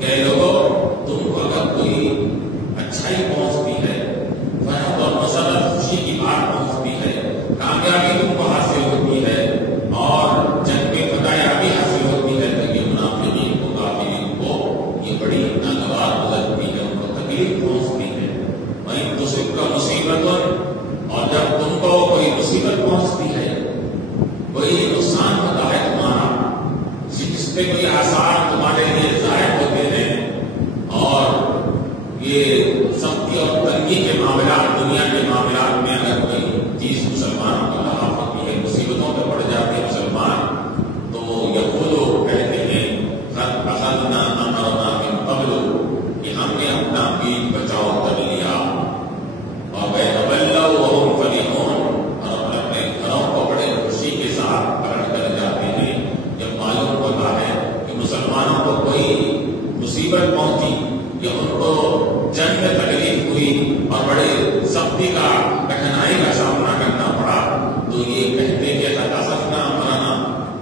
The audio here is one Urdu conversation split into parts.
کہ لوگوں تکلیف پہنچتی ہے، وہیں تصبک مصیبت، اور جب تم کو کوئی مصیبت پہنچتی ہے، کوئی نقصان ہوتا ہے تمہارا، جس پہ کوئی آثار تمہارے لیے ظاہر ہوتے ہیں، اور یہ سختی اور تنگی کے معاملات، دنیا کے معاملات میں اگر کوئی چیز مسلمانوں کو لاحق ہوتی ہے، مصیبتوں پہ پڑ جاتے ہیں مسلمان، تو یہ لوگ کہتے ہیں قد اخذنا امرنا من قبل، کہ ہم نے اپنا بیج بچاؤ کر لیا، اور وَيَتَوَلَّوْا وَهُمْ فَرِحُونَ، اور اپنے گھروں کو بڑے خوشی کے ساتھ پلٹ کر جاتے ہیں جب معلوم ہوتا ہے کہ مسلمانوں کو کوئی مصیبت پہنچی یا ان کو جنگ میں تکلیف ہوئی اور بڑے سختی کا، کٹھنائی کا سامنا کرنا پڑا، تو یہ کہتے کہ قد اخذنا امرنا،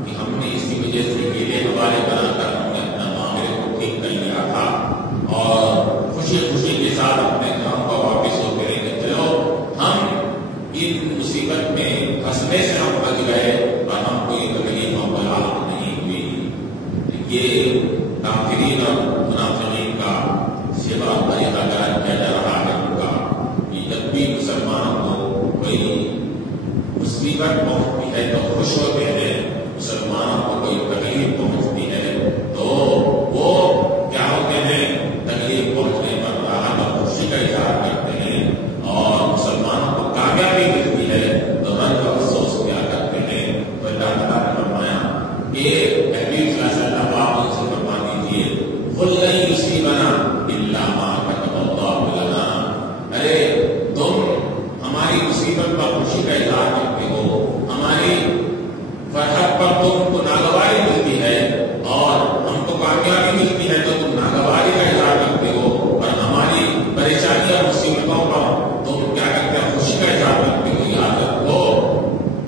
کہ ہم نے اسی وجہ سے یہ حوالے بنا کر ہم نے اپنا معاملے کو ٹھیک کر لیا تھا، اور خوشی خوشی کے ساتھ اپنے گھروں کو واپس ہو کے کہ چلو ہم ان مصیبت میں پھنسنے سے ہم بچ گئے اور ہم کوئی تکلیف اور بلا نہیں ہوئی۔ یہ کافرین اور منافقین کا سوا طریقہ کار کیا جا رہا ہے ان کا، کہ جب بھی مسلمانوں کو کوئی مصیبت پہنچتی ہے تو خوش ہوتے ہیں، مسلمانوں کو کوئی تکلیف پہنچتی ہے تو وہ کیا ہوتے ہیں، تکلیف پہنچنے پر راحت اور خوشی کا اظہار کرتے ہیں، اور مسلمانوں کو کامیابی ملتی ہے تو رنج اور افسوس کیا کرتے ہیں۔ تو اللہ تعالیٰ نے فرمایا کہ حبیب صلی اللہ علیہ وسلم آپ ان سے فرما دیجیے قل لن یصیبنا الا ما كتب اللہ لنا، ارے تم ہماری مصیبت پر خوشی کا اظہار کرتے ہو، ہماری فرحت پر تم کو ناگواری ملتی ہے، اور ہم کو کامیابی ملتی ہے تو تم ناگواری کا اظہار کرتے ہو، اور ہماری پریشانی اور مصیبتوں پر تم کیا کرتے ہو، خوشی کا اظہار کرتے ہو۔ یاد رکھو،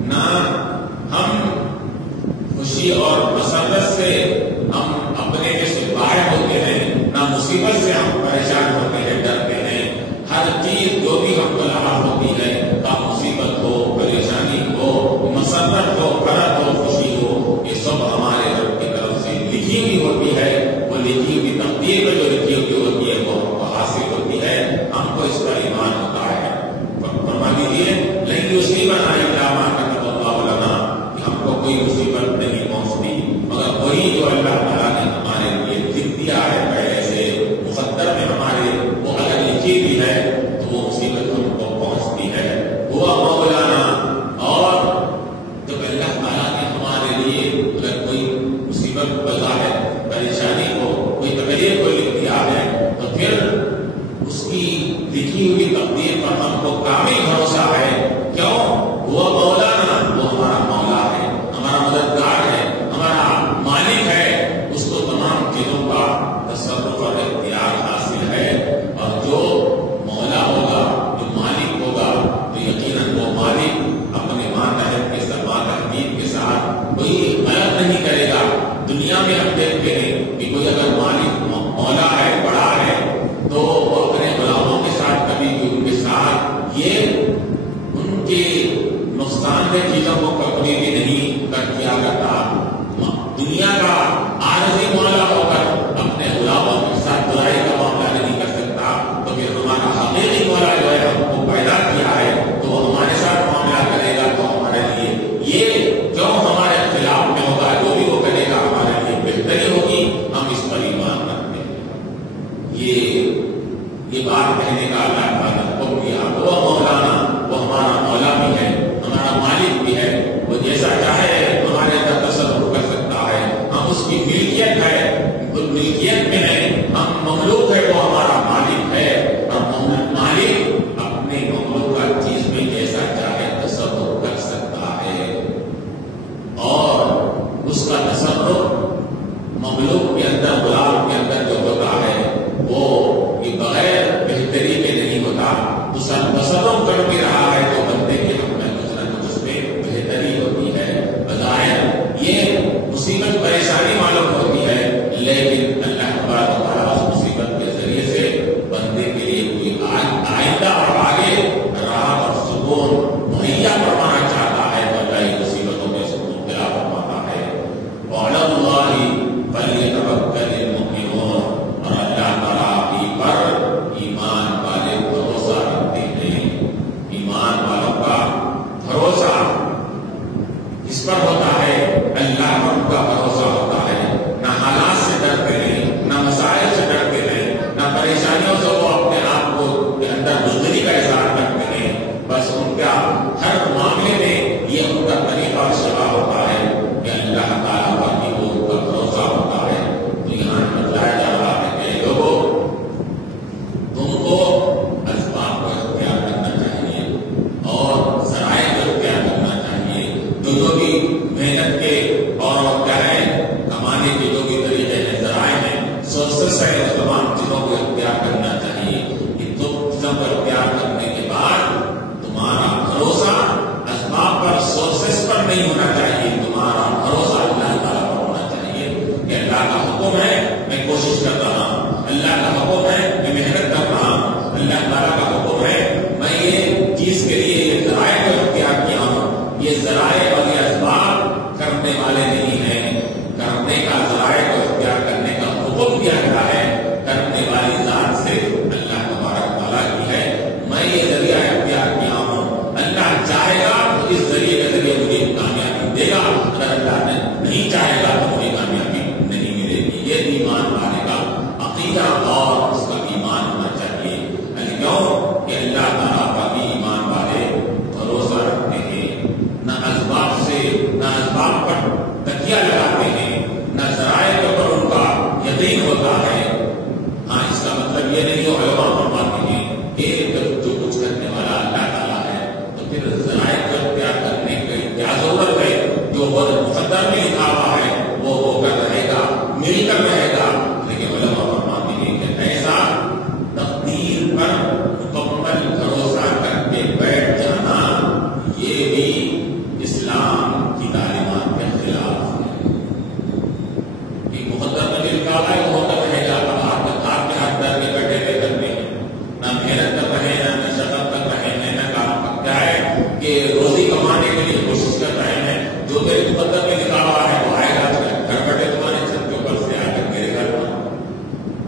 نہ ہم خوشی اور مسرت سے ہم اپنے میں سے باہر ہوتے ہیں، نہ مصیبت سے ہم پریشان ہوتے ہیں، ڈرتے ہیں۔ ہر چیز جو بھی ہم کو لاحق ہوتی ہے، مصیبت ہو، پریشانی ہو، مسرت ہو، فرحت ہو، خوشی ہو، یہ سب ہمارے رب کی طرف سے لکھی ہوئی ہوتی ہے، وہ لکھی ہوئی تقدیر میں جو لکھی ہوئی ہوتی ہے وہ ہم کو حاصل ہوتی ہے، ہم کو اس کا ایمان ہوتا ہے۔ فرما دیجیے لن یصیبنا الا ما كتب اللہ لنا، کہ ہم کو کوئی مصیبت نہیں پہنچتی مگر وہی جو اللہ تعالیٰ نے ہمارے لیے لکھ دیا ہے پہلے سے، مقدر میں ہمارے وہ اگر لکھی بھی ہے تو وہ مصیبت ہم کو پہنچتی ہے۔ ہوا مولانا، اور جب اللہ تعالیٰ نے ہمارے لیے اگر کوئی مصیبت بظاہر پریشانی کو، کوئی تکلیف کو لکھ دیا ہے تو پھر اس کی لکھی ہوئی تقدیر پر ہم کو کامل بھروسہ ہے۔ کیوں؟ وہ مولانا، وہ ہمارا مولا ہے، ہمارا مددگار ہے، ہمارا مالک ہے، اس کو تمام چیزوں کا تصرف اور اختیار حاصل ہے، اور جو مولا ہوگا، جو مالک ہوگا، تو یقیناً وہ مالک اپنے ماتحت کے سرما تحقیق کے ساتھ کوئی غلط نہیں کرے گا۔ دنیا میں ہم دیکھتے ہیں کہ کوئی اگر مالک مولا ہے، بڑا ہے، تو وہ اپنے غلاموں کے ساتھ کبھی بھی ان کے ساتھ یہ ان کے نقصان دہ چیزوں کو کبھی بھی نہیں کیا کرتا۔ دنیا کا عارضی مولا ہو کر اپنے غلاموں کے ساتھ برائی کا معاملہ نہیں کر سکتا، تو پھر ہمارا حقیقی مولا جو ہے ہم کو پیدا کیا ہے تو وہ ہمارے ساتھ معاملہ کرے گا، تو ہمارے لیے یہ جو ہمارے خلاف میں ہوگا، جو بھی وہ کرے گا ہمارے لیے بہتری ہوگی، ہم اس پر ایمان رکھتے ہیں۔ یہ بات کہنے کا اللہ تعالیٰ نے حکم کیا۔ وہ مولانا، وہ ہمارا مولا بھی ہے، ہمارا مالک بھی ہے، وہ جیسا چاہے ہمارے اندر تصرف کر سکتا ہے، ہم اس کی ملکیت ہے، ملکیت میں ہے، ہم مملوک ہے، وہ ہمارا مالک ہے، اور مالک اپنے مملوکہ چیز میں جیسا چاہے تصرف کر سکتا ہے، اور اس کا تصرف مملوک کے اندر، غلام کے اندر جو ہوتا ہے وہ بغیر بہتری کے نہیں ہوتا۔ تصرف کر بھی رہا ہے تو بندے کے حق میں کچھ نہ کچھ اس میں بہتری ہوتی ہے۔ بظاہر یہ مصیبت پریشانی معلوم ہوتی ہے، لیکن اللہ تعالیٰ اس مصیبت کے ذریعے ہے اس تمام چیزوں کو اختیار کرنا چاہیے کہ تم چیزوں کو اختیار کرنے کے بعد تمہارا بھروسہ اسباب پر، سورسز پر نہیں ہونا چاہیے. تمہارا بھروسہ اللہ تعالیٰ پر ہونا چاہیے کہ اللہ کا حکم ہے میں کوشش کر رہا ہوں، اللہ کا حکم ہے میں محنت کر رہا ہوں، اللہ تعالیٰ کا حکم ہے میں یہ چیز کے لیے یہ ذرائع کو اختیار کیا ہوں. یہ ذرائع اور یہ اسباب کرنے والے نہیں ہیں، کرنے کا ذرائع کو اختیار کرنے کا حکم دیا گیا ہے. کرنے والی ذات صرف اللہ تبارک تعالیٰ کی ہے. میں یہ ذریعہ اختیار کیا ہوں، اللہ چاہے گا تو اس ذریعے کے ذریعے مجھے کامیابی دے گا، اگر اللہ نے نہیں چاہے گا تو مجھے کامیابی نہیں ملے گی. یہ ایمان والے کا عقیدہ اور اس کا ایمان ہونا چاہیے. کیوں کہ اللہ تعالیٰ کا بھی ایمان والے بھروسہ رکھتے ہیں، نہ اسباب سے، نہ اسباب پر تکیہ لگاتے ہیں، نہ ذرائع کے اوپر ان کا یقین ہوتا ہے. ہاں اس کا مطلب یہ نہیں ہو علماء فرماتے ہیں کہ جو کچھ کرنے والا اللہ تعالیٰ ہے تو پھر ذرائع کو اختیار کرنے کی کیا ضرورت ہے؟ جو مقدر میں لکھا ہوا ہے وہ ہو کر رہے گا، مل کر رہے گا. لیکن علماء فرماتے ہیں کہ ایسا تقدیر پر مکمل بھروسہ کر کے بیٹھ جانا یہ بھی اسلام کی تعلیمات کے خلاف ہے. کہ مقدر میں لکھا ہوا ہے وہ ہو کر رہے گا، آپ کے ہاتھ در کے کٹے ہوئے کرنے ہیں، نہ محنت کر رہے ہیں، نہ شغل کر رہے ہیں، نہ کام کیا ہے کہ روزی کمانے کے لیے کوشش کر رہے ہیں. جو تیرے مقدر میں لکھا ہوا ہے وہ آئے گا، گھر بیٹھے تمہارے چھت کے اوپر سے آ کر میرے گھر پر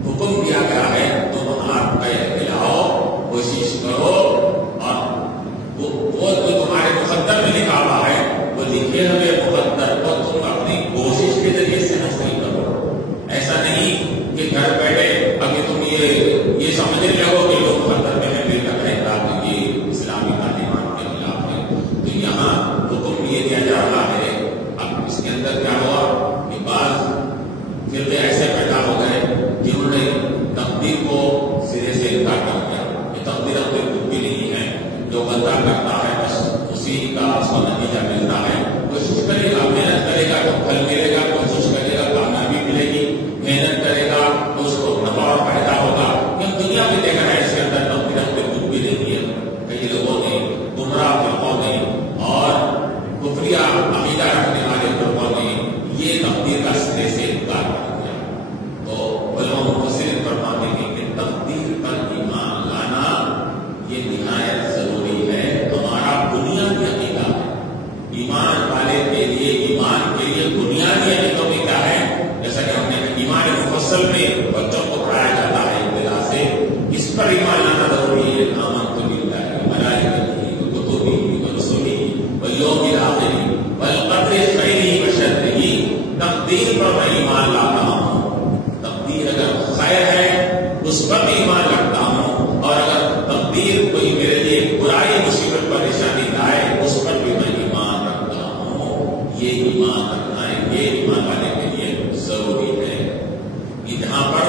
حکم دیا گیا ہے تم ہاتھ پیر ملاؤ، کوشش کرو اور وہ جو تمہارے مقدر میں لکھا ہوا ہے وہ لکھے ہوئے مقدر کو تم اپنی کوشش کے ذریعے سے حاصل کرو. ایسا نہیں کہ گھر بیٹھے ابھی تم یہ سمجھ لو کہ لوگ مقدر میں ہے میرے تک رہتا تو یہ اسلامی تعلیمات کے خلاف ہے. تو یہاں حکم یہ دیا جا رہا ہے. اب اس کے اندر کیا ہوا کہ بعض فرقے ایسے پیدا ہو گئے جنہوں نے تقدیر کو سرے سے انکار کر دیا. یہ تقدیر اپنے کچھ بھی نہیں ہے، جو بندہ کرتا ہے بس اسی کا اس کو نتیجہ ملتا ہے. کوشش کرے گا، محنت کرے گا تو پھل ملے گا، کوشش کرے گا کامیابی ملے گی، محنت کرے گا تو اس کو نفع اور فائدہ ہوگا. یہ دنیا میں دیکھا ہے اس کے اندر تقدیر اپنے کچھ بھی نہیں ہے. کئی لوگوں نے گمراہ فرقوں نے اور کفریہ عقیدہ رکھنے والے فرقوں نے یہ تقدیر کا سرے سے انکار کر دیا. تو علماء مفسرین فرماتے ہیں کہ تقدیر پر ایمان لانا یہ نہایت ضروری ہے، ہمارا بنیادی عقیدہ ہے. ایمان والے کے لیے، ایمان کے لیے بنیادی عقیدوں میں کیا ہے؟ جیسا کہ ہم نے ایمان مفصل میں بچوں کو پڑھایا جاتا ہے ابتدا سے، اس پر ایمان لانا ضروری ہے. آمنت باللہ وملائکتہ وکتبہ ورسلہ والیوم الآخر والقدر خیرہ وشرہ. تقدیر پر میں ایمان لاتا ہوں. تقدیر اگر خیر ہے اس پر بھی ایمان رکھتا ہوں، اور اگر تقدیر کوئی میرے لیے برائی مصیبت پریشانی لائے اس پر بھی میں ایمان رکھتا ہوں. یہ ایمان رکھنا ہے، یہ ایمان والے کے لیے ضروری ہے. جہاں پر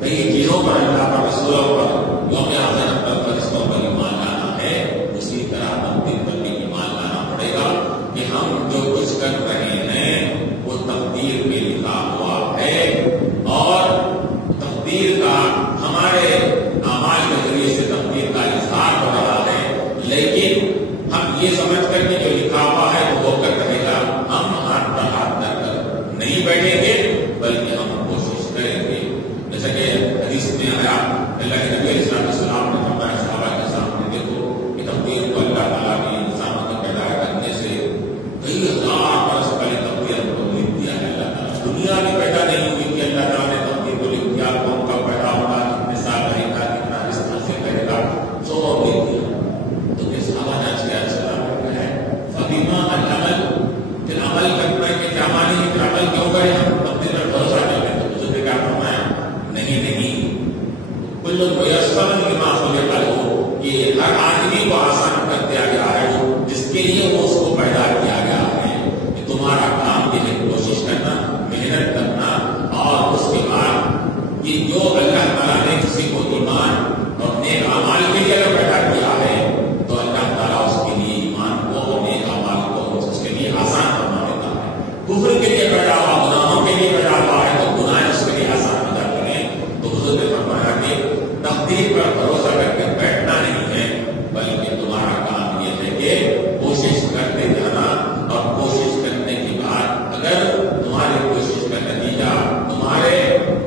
کئی چیزوں پر اللہ پر، رسولوں پر، یوم آخرت پر، فرشتوں پر ایمان لانا ہے، اسی طرح تقدیر پر بھی ایمان لانا پڑے گا کہ ہم جو کچھ کر رہے ہیں وہ تقدیر میں لکھا ہوا ہے، اور تقدیر کا ہمارے اعمال کے ذریعے سے تقدیر کا اظہار ہو رہا ہے. لیکن ہم یہ سمجھ کر کے جو لکھا ہوا ہے وہ ہو کر رہے گا، ہم ہاتھ پر ہاتھ رکھ کر نہیں بیٹھیں گے بلکہ ہم کوشش کریں گے. جیسا کہ حدیث میں آیا اللہ کے نبی علیہ السلام نے فرمایا صحابہ کے سامنے دیکھو کہ تقدیر کو اللہ تعالیٰ نے انسانوں کو پیدا کرنے سے کئی ہزار برس پہلے تقدیر کو لکھ دیا ہے. اللہ تعالیٰ دنیا میں پیدا نہیں ہوئی کہ اللہ تعالیٰ نے تقدیر کو لکھ دیا، کون کب پیدا ہوگا، کتنے سال رہے گا، کتنا رشتہ سے کرے گا، سو لکھ دیا. تو یہ صحابہ نے آج کیا چلا ہے فبیما العمل، پھر عمل کرنا ہے کہ کیا مانی ہے، پھر عمل کیوں کرے، ہم تقدیر پر بھروسہ کریں تو تجھے کیا فرمایا؟ نہیں کل میسر لما خلق له، یہ ہر آدمی کو آسان کر دیا گیا ہے جس کے لیے وہ اس کو پیدا کیا گیا ہے. کہ تمہارا کام یہ ہے کوشش کرنا، محنت کرنا، اور اس کے بعد یہ جو اللہ تعالیٰ نے کسی کو ایمان اور نیک اعمال کے لیے اگر پیدا کیا ہے تو اللہ تعالیٰ اس کے لیے ایمان کو، نیک اعمال کو اس کے لیے آسان بنا دیتا ہے. کفر کے لیے پیدا ہوا، گناہوں کے لیے پیدا ہوا ہے تو گناہ اس کے لیے آسان ہو جاتے ہیں. تقدیر پر بھروسہ کر کے بیٹھنا نہیں ہے، بلکہ تمہارا کام یہ ہے کہ کوشش کرتے جانا، اور کوشش کرنے کے بعد اگر تمہاری کوشش کا نتیجہ تمہارے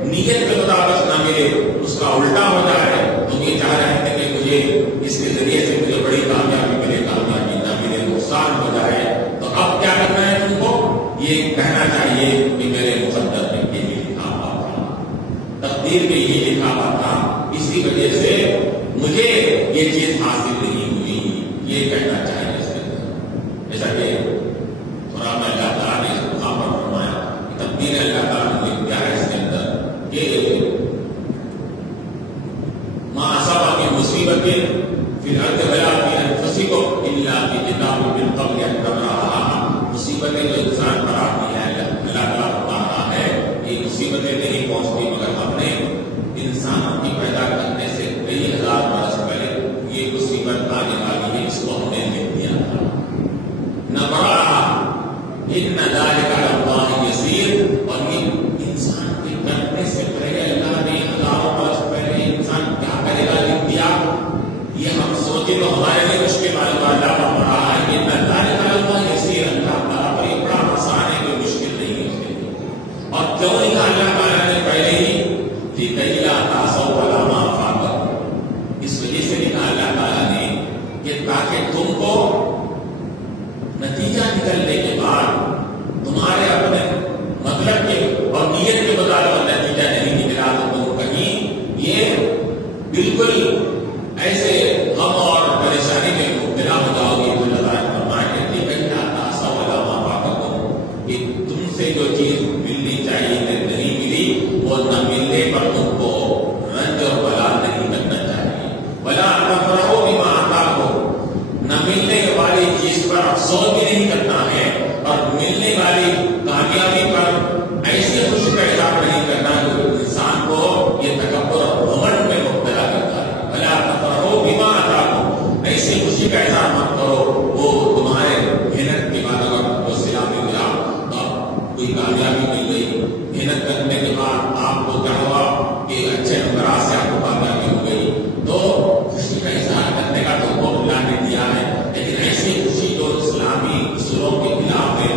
نیت کے مطابق نہ ملے، اس کا الٹا ہو جائے، تم یہ چاہ رہے تھے کہ مجھے اس کے ذریعے سے مجھے بڑی کامیابی ملے، کامیابی نہ ملے، نقصان ہو جائے، تو اب کیا کرنا ہے تم کو؟ یہ کہنا چاہیے کہ میرے مقدر میں یہ لکھا ہوا تھا، تقدیر میں یہ لکھا ہوا تھا، اسی وجہ سے مجھے یہ چیز حاصل نہیں ہوئی، یہ کہنا چاہیے اس کے اندر. جیسا کہ قرآن میں اللہ تعالیٰ نے وہاں پر فرمایا، تقدیر اللہ تعالیٰ نے کیا ہے اس کے اندر کہ ما اصاب من مصیبت فی الارض ولا فی انفسکم الا فی کتاب من قبل ان نبرأها. مصیبتیں جو انسان پر آتی ہے اللہ تعالیٰ بتا رہا ہے یہ مصیبتیں نہیں پہنچتی مگر ہم نے انسانوں کی پیدا کرنے سے کئی ہزار برس پہلے یہ مصیبت آنے والی ہے، اس کو ہم نے لکھ دیا تھا. نبرأها ان ذلک علی اللہ یسیر. اور یہ انسان کے کرنے سے پہلے اللہ نے ہزاروں برس پہلے انسان کیا کرے گا لکھ دیا. یہ ہم سوچے تو ہمارے لیے مشکل والا اللہ کا پڑھا ہے کہ ان ذلک علی اللہ یسیر، اللہ تعالیٰ پر یہ بڑا آسان ہے، کوئی مشکل نہیں ہے اس کے لیے. اور کیوں نہیں کہا اللہ تعالیٰ نے پہلے ہی لِكَيْ لَا تَأْسَوْا عَلَىٰ مَا فَاتَكُمْ. اس وجہ سے لکھا اللہ تعالیٰ نے کہ تاکہ تم کو نتیجہ نکلنے کے بعد تمہارے اپنے مطلب کے اور نیت کے مطابق نتیجہ نہیں نکلا تو تم کہیں یہ بالکل ایسے غم اور پریشانی میں مبتلا ہو جاؤ گے. تو اللہ تعالیٰ نے فرمایا کہ لِكَيْ لَا تَأْسَوْا عَلَىٰ مَا فَاتَكُمْ، کہ تم سے جو چیز ملنی چاہیے نہیں ملی، وہ نہ ملنے پر تم کو رنج اور بلا نہیں کرنا چاہیے. وَلَا تَفْرَحُوا بِمَا آتَاكُمْ، نہ ملنے والی چیز پر افسوس بھی نہیں کرنا ہے، اور ملنے والی کامیابی پر ایسی خوشی کا اظہار نہیں کرنا جو انسان کو یہ تکبر اور گھمنڈ میں مبتلا کرتا ہے. وَلَا تَفْرَحُوا بِمَا آتَاكُمْ، ایسی خوشی کا اظہار مت کرو وہ تمہارے محنت کے بعد اگر وہ صلہ ملا تو کوئی کامیابی مل گئی، محنت کرنے کے بعد آپ کو کیا ہوا کہ اچھے نمبرات سے آپ کو کامیابی ہو گئی، تو خوشی کا اظہار کرنے کا تو وہ اللہ نے دیا ہے. لیکن ایسی خوشی جو اسلامی اصولوں کے خلاف ہے،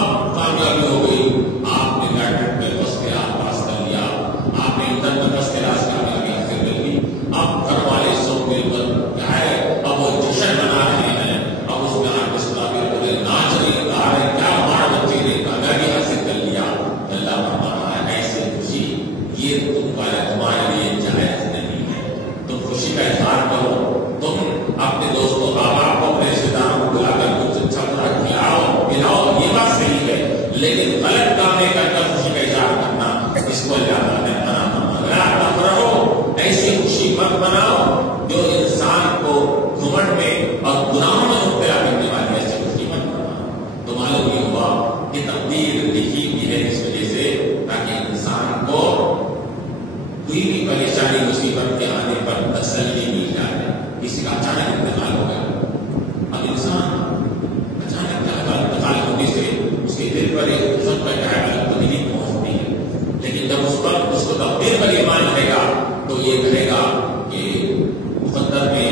اب کامیابی ہو گئی، آپ نے میٹرک میں فرسٹ کلاس پاس کر لیا، آپ نے انٹر میں فرسٹ کلاس کامیابی حاصل کر لی، اب گھر والے سب مل کر کیا ہے اب وہ جشن منا رہے ہیں، اب اس میں آرکیسٹرا بھی لوگ ناچ رہے گا رہے، کیا ہمارے بچے نے کامیابی حاصل کر لیا. اللہ فرماتا ہے ایسی خوشی یہ تمہارے لیے جائز نہیں ہے. تم خوشی کا اظہار کرو، تم اپنے دوستوں باپ کو اپنے رشتے داروں کو بلا کر کچھ اچھا برا کھلاؤ پلاؤ، یہ بات صحیح ہے، لیکن غلط کام میں کر کر خوشی کا اظہار کرنا اس کو اللہ تعالیٰ نے منع فرمایا. ایسی خوشی مت بناؤ جو انسان کو گھمنڈ میں اور گناہوں میں مبتلا کرنے والی ایسی خوشی مت بناؤ. تو معلوم یہ ہوا کہ تقدیر لکھی بھی ہے اس وجہ سے تاکہ انسان کو کوئی بھی پریشانی مصیبت کے آنے پر تسلی مل جائے. کسی کا اچانک انتقال ہو گیا، اب انسان اچانک انتقال ہونے سے اس کے دل پر ایک سب کا تبدیلی پہنچتی ہے، لیکن جب اس کو تقدیر پر ایمان رہے گا تو یہ کہے گا کہ مقدر میں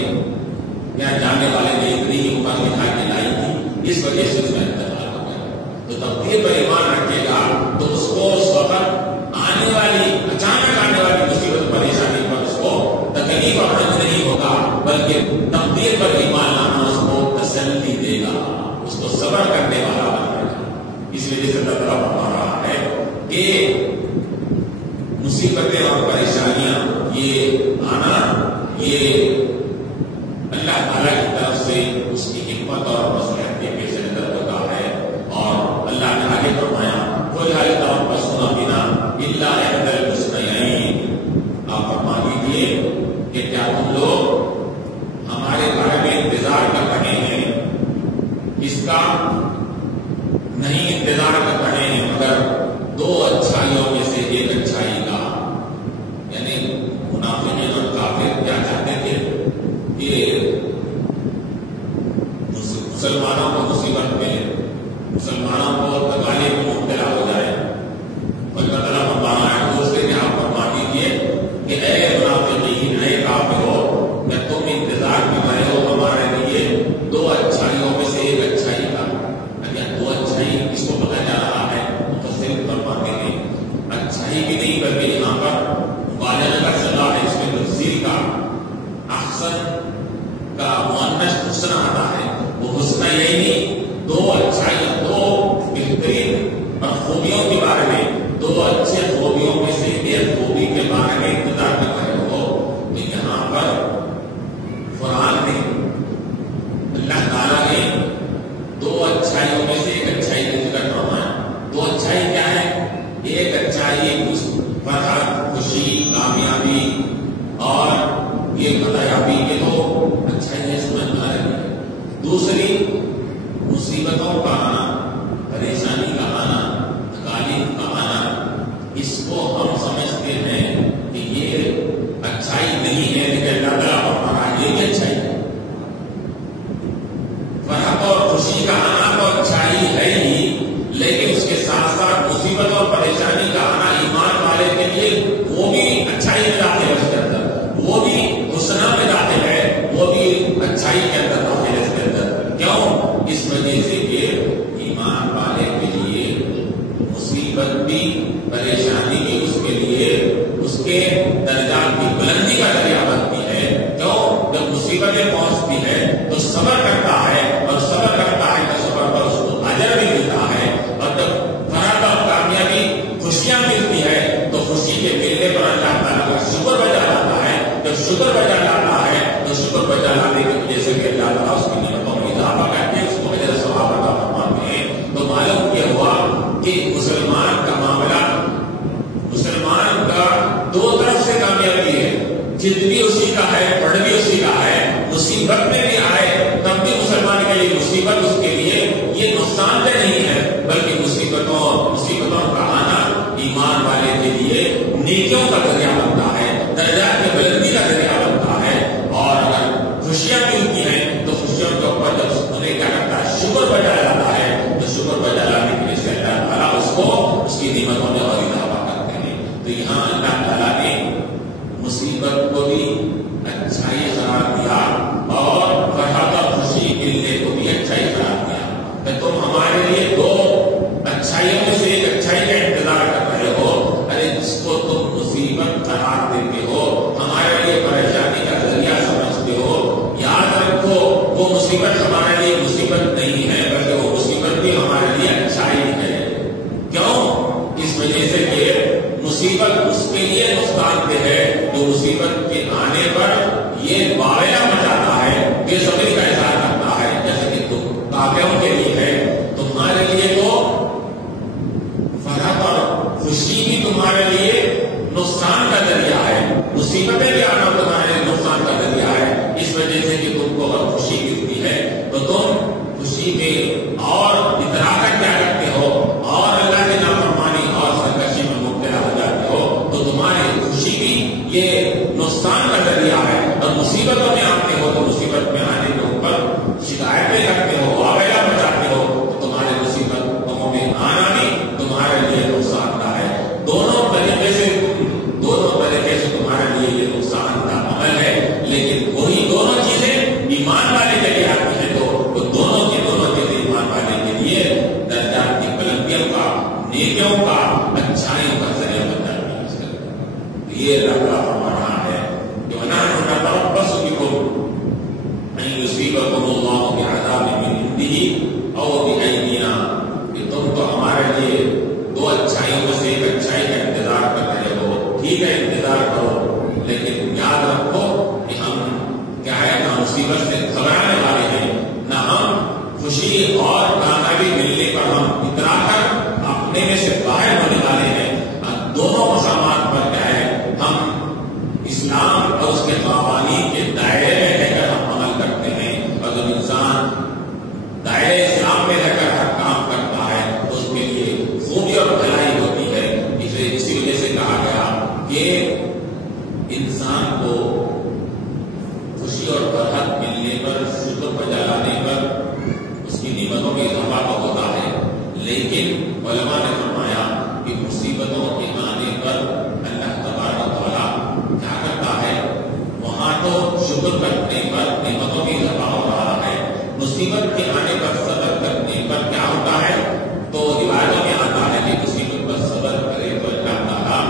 یا جانے والے نے اتنی ہی عمر دکھا کے لائی تھی، اس وجہ سے اس کا انتقال ہو گیا. تو تقدیر پر ایمان رکھے گا تو اس کو اس وقت آنے والی اچانک آنے والی مصیبت پریشانی پر اس کو تکلیف اور رنج نہیں ہوگا، بلکہ تقدیر پر ایمان لانا اس کو تسلی دے گا، اس کو صبر کرنے والا بنائے گا. اس وجہ سے اللہ تعالیٰ فرما رہا ہے کہ مصیبتیں اور پریشانیاں یہ آنا یہ اللہ تعالیٰ کی طرف سے اس کی حکمت اور مصلحت کے پیش نظر ہوتا ہے. اور اللہ نے آگے فرمایا کوئی حال طور بنا اللہ احد المسنیین، آپ فرما دیجیے کہ کیا تم لوگ ہمارے بارے میں انتظار کر رہے ہیں، اس کا نہیں انتظار کر رہے ہیں مگر دو اچھائیوں میں سے ایک اچھائی کا. یعنی منافقین اور کافر کیا چاہتے تھے کہ مسلمانوں حسن آتا ہے. وہ حسن یہی نہیں، دو اچھائی، دو بہترین اور خوبیوں کے بارے میں، دو اچھے خوبیوں میں سے ایک خوبی کے بارے میں انتظار کر رہے ہو. تو یہاں پر قرآن نے، اللہ تعالیٰ نے دو اچھائیوں میں سے ایک اچھائی کا ذکر فرمایا. دو اچھائی کیا ہے؟ ایک اچھائی فرحت، خوشی، کامیابی اور یہ فتحیابی کے تو اچھائی ہے، سمجھ میں آ رہی ہے. دوسری مصیبتوں کا آنا، پریشانی کا آنا، تکالیف کا آنا، اس کو ہم سمجھتے ہیں کہ یہ اچھائی نہیں ہے، لیکن اللہ تعالیٰ فرما رہا ہے یہ بھی اچھائی ہے. فرحت اور خوشی کا آنا تو اچھائی ہے ہی، لیکن اس کے ساتھ ساتھ مصیبت اور پریشانی کا آنا ایمان والے کے لیے وہ بھی اچھائی میں داخل ہے. اس کے اندر وہ بھی حسنہ میں داخل ہے، وہ بھی اچھائی کے اندر داخل ہے. اس کے اندر کیوں؟ اس وجہ سے کہ ایمان والے کے لیے مصیبت بھی، پریشانی بھی اس کے لیے اس کے درجات کی بلندی کا ذریعہ بنتی ہے. کیوں؟ جب مصیبتیں پہنچتی ہے تو صبر کرتا ہے، اور صبر کرتا ہے تو صبر پر اس کو اجر بھی ملتا ہے. اور جب فرحت اور کامیابی، خوشیاں ملتی ہے تو خوشی کے ملنے پر اللہ تعالیٰ کا شکر بجا لاتا ہے. جب شکر بجا لاتا ہے تو شکر بجا لانے کی وجہ سے اللہ تعالیٰ اس کی نعمتوں میں اضافہ کرتے ہیں، اس کو اجر ثواب عطا فرماتے ہیں. تو معلوم یہ ہوا کہ مسلمان کا معاملہ، مسلمان کا دو طرف سے کامیابی ہے. جد بھی اسی کا ہے، پڑھ بھی اسی کا ہے. مصیبت میں بھی آئے تب بھی مسلمان کے لیے مصیبت اس کے لیے یہ نقصان دہ نہیں ہے، بلکہ مصیبتوں کا آنا ایمان والے کے لیے نیکیوں کا ذریعہ بنتا ہے، درجات کی بلندی کا ذریعہ بنتا ہے. اور اگر خوشیاں ملتی ہیں تو خوشیوں کے اوپر جب انہیں کیا کرتا ہے، شکر بجا لاتا ہے، تو شکر بجا لانے کی وجہ سے اللہ تعالیٰ اس کو اس کی نعمتوں میں اور اضافہ کرتے ہیں. تو یہاں اللہ تعالیٰ نے مصیبت کو بھی اچھائی قرار دیا اور فرحت اور خوشی ملنے کو بھی اچھائی قرار دیا. کہ تم ہمارے لیے دو اچھائیوں میں سے ایک اچھائی کا انتظار کر رہے ہو، ارے جس کو تم مصیبت قرار دیتے ہو، ہمارے لیے پریشانی کا ذریعہ سمجھتے ہو، یاد رکھو وہ مصیبت ہمارے لیے مصیبت نہیں ہے، بلکہ وہ مصیبت بھی ہمارے لیے اچھائی ہے. کیوں؟ اس وجہ سے کہ مصیبت اس کے لیے نقصان دہ ہے جو مصیبت کے آنے پر یہ واقعہ مچاتا ہے، بے صبری کا اظہار کرتا ہے. جیسے کہ تم کافروں کے لیے ہے، تمہارے لیے تو فرحت اور خوشی بھی تمہارے لیے نقصان کا ذریعہ ہے، مصیبتیں بھی آنا تمہارے لیے نقصان کا ذریعہ ہے. اس وجہ سے کہ تم کو اگر خوشی ملتی ہے تو تم خوشی میں اور اترا کر کیا کرتے ہو، اور اللہ کے نافرمانی اور سرکشی میں مبتلا ہو جاتے ہو. تو تمہاری خوشی بھی یہ نقصان کا ذریعہ ہے. اور مصیبتوں میں آتے ہو تو مصیبت میں آنے کے اوپر شکایتیں کرتے ہو، واویلا بچاتے ہو، تو تمہارے مصیبتوں میں آنا بھی تمہارے لیے نقصان دہ ہے. دونوں طریقے سے تمہارے لیے یہ نقصان دہ عمل ہے. لیکن وہی دونوں چیزیں ایمان والے کے لیے آتی ہیں تو دونوں کی دونوں چیزیں ایمان والے کے لیے درجات کی بلندیوں کا، نیکیوں کا، اچھائیوں کا ذریعہ بن جاتی ہے. یہ اللہ تعالیٰ فرما رہا ہے کہ وَنَحْنُ نَتَرَبَّصُ بِكُمْ أَن يُصِيبَكُمُ اللَّهُ بِعَذَابٍ مِّنْ عِندِهِ أَوْ بِأَيْدِينَا. کہ تم تو ہمارے لیے دو اچھائیوں میں سے ایک اچھائی کا انتظار کر رہے ہو. ٹھیک ہے، انتظار کرو، لیکن یاد رکھو کہ ہم کیا ہے، نہ مصیبت سے گھبرانے والے ہیں، نہ ہم خوشی اور کامیابی ملنے پر ہم اترا کر اپنے میں سے باہر ہونے والے ہیں. دونوں مقامات پر کیا ہے، ہم اسلام اور اس کے قوانین کے دائرے میں رہ کر ہم عمل کرتے ہیں. اور جب انسان دائرے اسلام میں رہ کر ہر کام کرتا ہے تو اس کے لیے خوبی اور بھلائی ہوتی ہے. اسی وجہ سے کہا گیا کہ انسان کو خوشی اور فرحت ملنے پر، شکر بجا لانے پر اس کی نعمتوں میں اضافہ تو ہوتا ہے. لیکن علماء نے فرمایا کہ مصیبتوں کے آنے پر اللہ تبارک و تعالیٰ کیا کرتا ہے، وہاں تو شکر کرنے پر نعمتوں میں اضافہ ہو رہا ہے، مصیبت کے آنے پر صبر کرنے پر کیا ہوتا ہے. تو روایتوں میں آتا ہے کہ مصیبت پر صبر کرے تو اللہ تعالیٰ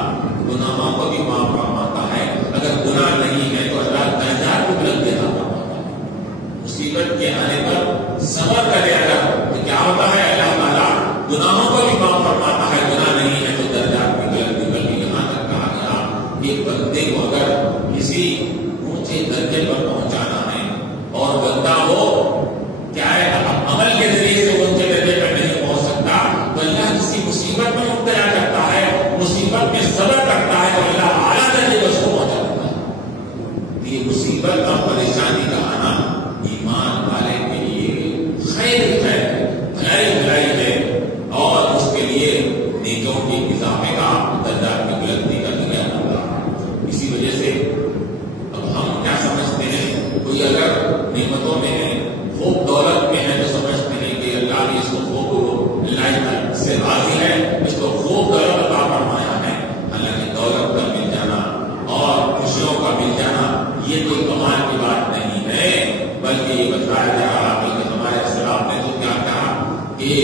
گناہوں کو بھی معاف فرماتا ہے. اگر گناہ نہیں ہے تو اللہ درجات کو بلند دیتا ہے. مصیبت بندے کو اگر کسی اونچے درجے پر پہنچانا ہے اور بندہ ہو کیا ہے عمل کے ذریعے سے اونچے درجے پر نہیں پہنچ سکتا تو اللہ کسی مصیبت میں مبتلا کرتا ہے، مصیبت میں صبر کرتا ہے تو اللہ اعلیٰ درجے پر اس کو پہنچا دیتا ہے۔ یہ مصیبت اور پریشانی کا آنا ایمان والے کے لیے خیر ہے، بھلائی ہے، اور اس کے لیے نیکیوں کے اضافے کا، درجات کی بلندی کا ذریعہ ہوگا۔ اسی وجہ سے اب ہم کیا سمجھتے ہیں، کوئی اگر نعمتوں میں ہے، خوب دولت میں ہے تو سمجھتے ہیں کہ اللہ نے اس کو خوب اللہ سے راضی ہے، اس کو خوب دولت عطا فرمایا ہے۔ حالانکہ دولت کا مل جانا اور خوشیوں کا مل جانا یہ کوئی کمال کی بات نہیں ہے، بلکہ یہ بتایا جا رہا ہے کہ ہمارے اسلام نے تو کیا کہا کہ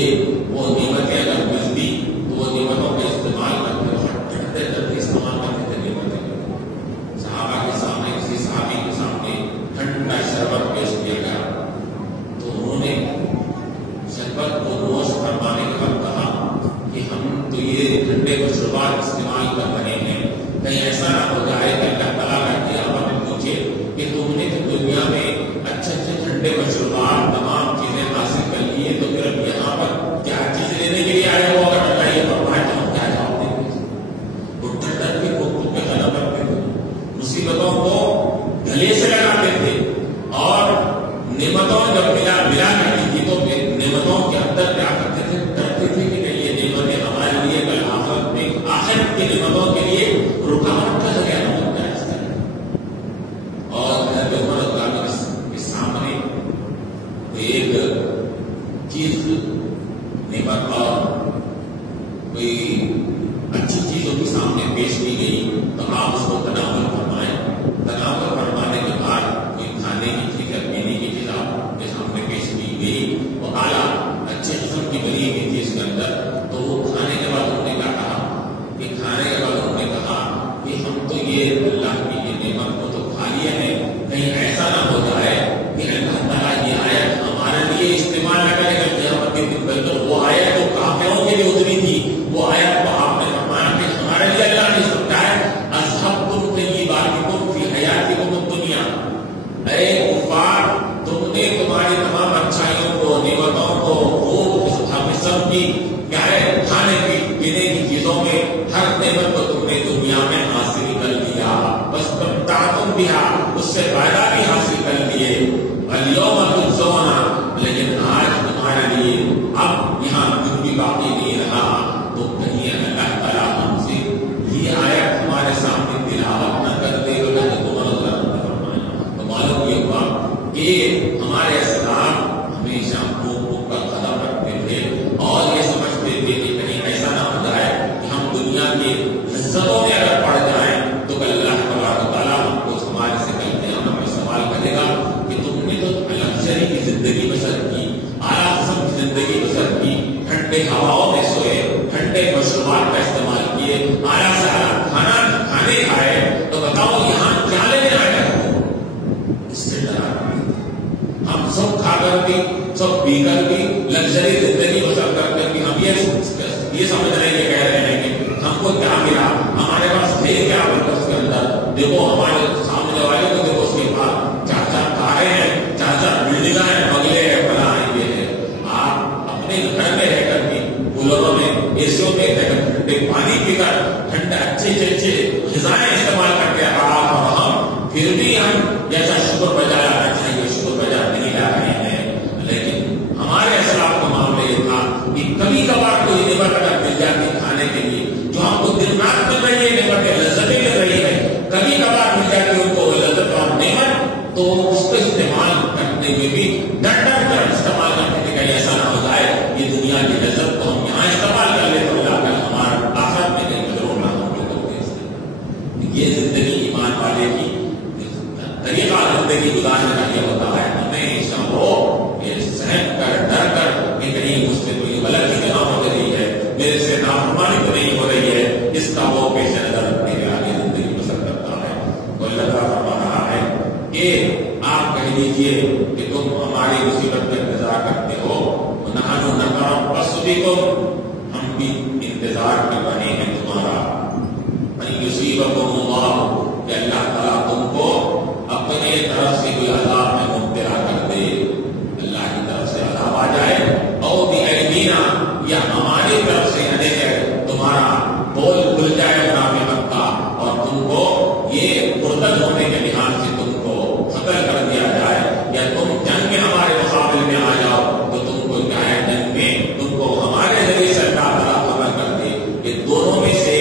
وہ نعمتیں اگر ملتی تو وہ نعمتوں کا استعمال کرتے استعمال کرتے تھے نعمتیں۔ صحابہ کے سامنے کسی صحابی کے سامنے ٹھنڈا شربت پیش کیا گیا تو انہوں نے شربت کو نوش فرمانے کے بعد کہا کہ ہم تو یہ ٹھنڈے مشروبات استعمال کر رہے ہیں، کہیں ایسا نہ ہو جائے کہ اللہ تعالیٰ کا قیامت میں پوچھے کہ تم نے دنیا میں اچھے ٹھنڈے مشروبات تمام چیزیں حاصل کر لی ہے تو پھر اب یہاں پر کیا چیز لینے کے لیے آئے ہو، اگر اللہ یہ فرمائے تو ہم کیا جواب دیں گے؟ وہ ٹھنڈک بھی خود پہ خلا کرتے تھے، مصیبتوں کو گلے سے لگاتے تھے، اور نعمتوں جب ملا کرتی تھی تو نعمتوں کے اندر کیا کرتے تھے، ڈرتے تھے کہ یہ نعمتیں ہمارے لیے کل آخرت میں آخرت کی نعمتوں کے لیے رکاوٹ کا ذریعہ نہ بن جائے۔ اور حضرت عمر رضی اللہ عنہ کے سامنے ایک چیز نعمت اور کوئی اچھی چیزوں کے سامنے پیش کی گئی تو آپ اس کو تناول فرمائیں، تناول فرمانے کے بعد کوئی کھانے کی چیز یا پینے کی چیز آپ کے سامنے پیش کی گئی، وہ اعلیٰ اچھے قسم کی بنی ہوئی چیز کے اندر، تو وہ کھانے کے بعد انہوں نے کیا کہا کہ کھانے کے بعد انہوں نے کہا کہ ہم تو یہ اللہ کی یہ نعمت کو تو کھا لیے ہیں، کہیں ایسا نہ ہو جائے کہ اللہ تعالیٰ یہ آیت ہمارے لیے استعمال نہ کرے گا قیامت کے دن پر، تو وہ آیت تو کافروں کے لیے اتری تھی، وہ آیت کو آپ نے فرمایا کہ ہمارے لیے اللہ نے سمجھایا اذھبتم طیباتکم فی حیاتکم الدنیا، اے کفار تم نے تمہاری تمام اچھائیوں کو، نعمتوں کو خوب ہم سب کی کیا ہے کھانے کی پینے کی چیزوں میں ہر نعمت کو تم نے دنیا میں حاصل کر لیا، بس تم بھی اس سے فائدہ بھی حاصل کر لیے، اليوم تجزون، لیکن آج تمہارے لیے اب یہاں کچھ بھی باقی نہیں رہا۔ تو کہیں اللہ تعالیٰ ہم سے یہ آیت ہمارے سامنے تلاوت نہ کرتے ہوئے تو معلوم یہ ہوا کہ ہمارے اسلام ہمیشہ حقوق کا قدر رکھتے تھے اور یہ سمجھتے تھے کہ کہیں ایسا نہ ہو جائے کہ ہم دنیا کے لذتوں میں اگر پڑ جائیں تو اللہ تبارک و تعالیٰ ہم کو ہمارے سے کل قیامت میں سوال کرے گا کہ تم نے تو لگژری کی زندگی بسر کی، اعلیٰ قسم کی زندگی بسر کی، ٹھنڈے ہواؤں میں سوئے، ٹھنڈے مشروبات کا استعمال کیے، اعلیٰ سے اعلیٰ کھانے کھائے، تو بتاؤ یہاں کیا لینے آئے ہو؟ اس سے ڈرا ہم سب کھا کر بھی، سب پی کر بھی لگژری زندگی بسر کر کے ہم یہ سمجھ رہے ہیں، کہہ رہے ہیں کہ ہم کو کیا ملا، ہمارے پاس تھے کیا اس کے اندر، دیکھو ہمارے سامنے والے کو دیکھو، اس کے پاس چار چار کاریں ہیں، چار چار بلڈنگاں ہیں، بنگلے ہیں، فلاں ہیں، یہ ہے۔ آپ اپنے گھر میں رہ کر بھی کولروں میں ایسیوں میں رہ کر ٹھنڈے پانی پی کر ٹھنڈے اچھے غذائیں استعمال کرتے ہیں، آپ اور ہم پھر بھی ہم جیسا شکر بجا لانا چاہیے شکر بجا نہیں لا رہے ہیں۔ لیکن ہمارے اسلام کا معاملہ یہ تھا کہ کبھی کبھار کوئی نعمت اگر مل جاتی کھانے کے لیے جو ہم کو دن رات مل رہی ہے، نعمتیں لذتیں مل رہی ہے، کبھی کبھار مل جاتی ان کو لذت اور نعمت، تو اس کو استعمال کرنے میں بھی ڈر کر استعمال کرنے کا ایسا نہ ہو جائے یہ دنیا کی لذت کو ہم یہاں استعمال کر لیں تو اللہ کا ہمارا آخرت میں نہیں ضرور نہ ہم لوگوں کے۔ یہ زندگی ایمان والے کی طریقہ زندگی گزارنے کا یہ ہوتا ہے، ہمیشہ ہو یہ سہم کر ڈر کر کہ کہیں مجھ سے کوئی غلط چیزیں نہ ہو رہی ہے، میرے سے نافرمانی تو نہیں ہو رہی ہے، اس کا وہ پیش نظر رکھنے کے آگے زندگی بسر کرتا ہے۔ تو اللہ تعالیٰ فرما رہا ہے کہ آپ کہہ دیجیے کہ تم ہماری مصیبت کا انتظار کرتے ہو، نحن نتربص بکم، ہم بھی انتظار کر رہے ہیں تمہارا، ان یصیبکم اللہ مرتد ہونے کے لحاظ سے تم کو قتل کر دیا جائے، یا تم جنگ میں ہمارے مقابلے میں آ جاؤ تو تم کو کیا ہے جنگ میں تم کو ہمارے ذریعے سے اللہ تعالیٰ خبر کر دے کہ دونوں میں سے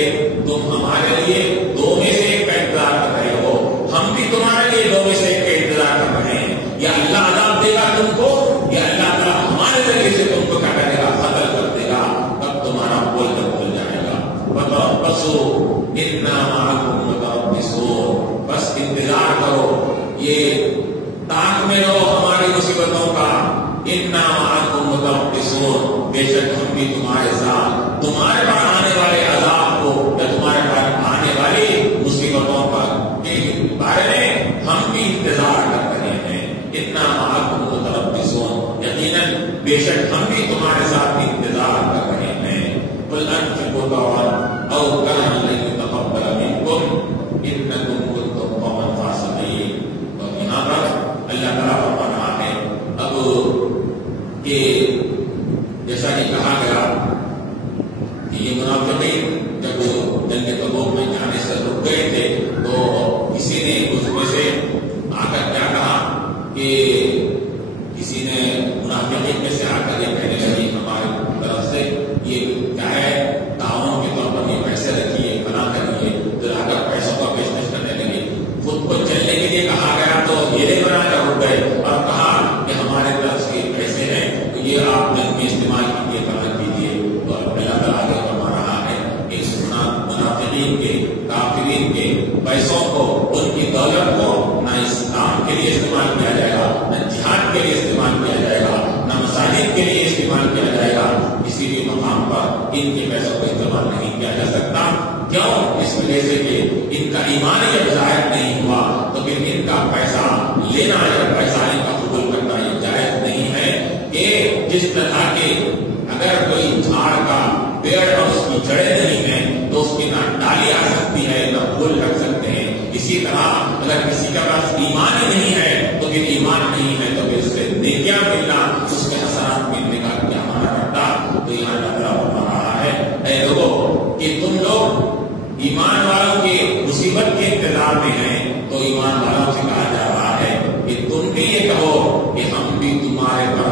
تم ہمارے لیے دو میں سے ایک کا انتظار کر رہے ہو، ہم بھی تمہارے لیے دو میں سے ایک کا انتظار کر رہے ہیں، یا اللہ عذاب دے گا تم کو، یا اللہ تعالیٰ ہمارے ذریعے سے تم کو کیا کرے گا قتل کر دے گا، تب تمہارا بول کر بول جائے گا۔ اِنَّا مَعَكُمْ مُتَرَبِّصُونَ، بس انتظار کرو، یہ تاک میں رہو ہماری مصیبتوں کا۔ اِنَّا مَعَكُمْ مُتَرَبِّصُونَ، بے شک ہم بھی تمہارے ساتھ تمہارے پاس آنے والے عذاب کو یا تمہارے پاس آنے والی مصیبتوں کے بارے میں ہم بھی انتظار کر رہے ہیں۔ اِنَّا مَعَكُمْ مُتَرَبِّصُونَ، یقیناً بے شک ہم بھی تمہارے ساتھ انتظار کر رہے ہیں۔ قُلْ أَنفِقُوا طَوْعًا أَوْ كَرْهًا لَّن يُتَقَبَّلَ مِنكُمْ إِنَّكُمْ كُنتُمْ قَوْمًا فَاسِقِينَ۔ تو یہاں پر اللہ تعالیٰ فرما رہا ہے اب یہ جیسا کہ کہا گیا کہ یہ منافقین جب جنگ تبوک میں جانے سے رک گئے تھے تو کسی نے اس میں سے آ کر کیا کہا کہ کسی نے منافقین میں سے آ کر یہ کہنے لگی ہماری طرف سے یہ کیا ہے تعاون کے طور پر یہ پیسے رکھیے بنا کریے، پھر آ کر پیسوں کا پیشکش کرنے لگے۔ خود کو چلنے کے لیے کہا گیا تو یہ نہیں بنا کر رک گئے اور کہا کہ ہمارے طرف سے پیسے ہیں تو یہ آپ جنگ میں استعمال کیجیے، بنا کیجیے۔ تو اللہ تعالیٰ آگے فرما رہا ہے کہ اس منافقین کے کافرین کے پیسوں کو، ان کی دولت کو نہ اسلام کے لیے استعمال کیا جائے گا، نہ جہاد کے لیے استعمال کیا جائے گا، نہ مساجد کے لیے استعمال کیا جائے گا، کسی بھی مقام پر ان کے پیسوں کو استعمال نہیں کیا جا سکتا۔ کیوں؟ اس وجہ سے کہ ان کا ایمان جب ظاہر نہیں ہوا تو پھر ان کا پیسہ لینا یا پیسہ ان کا قبول کرنا یہ جائز نہیں ہے کہ جس طرح کے اگر کوئی جھاڑ کا پیڑ اور اس کی جڑیں نہیں ہیں تو اس کی نہ ڈالی آ سکتی ہے نہ پھول لگ سکتے ہیں، اسی طرح اگر کسی کے پاس ایمان ہی نہیں ہے تو پھر ایمان نہیں ہے تو پھر اس سے نیکیاں ملنا، اس کے حسنات ملنے کا کیا مانا کرتا۔ تو یہاں اللہ تعالیٰ فرما رہا ہے اے لوگوں کہ تم لوگ ایمان والوں کے مصیبت کے انتظار میں ہیں تو ایمان والوں سے کہا جا رہا ہے کہ تم بھی یہ کہو کہ ہم بھی تمہارے پر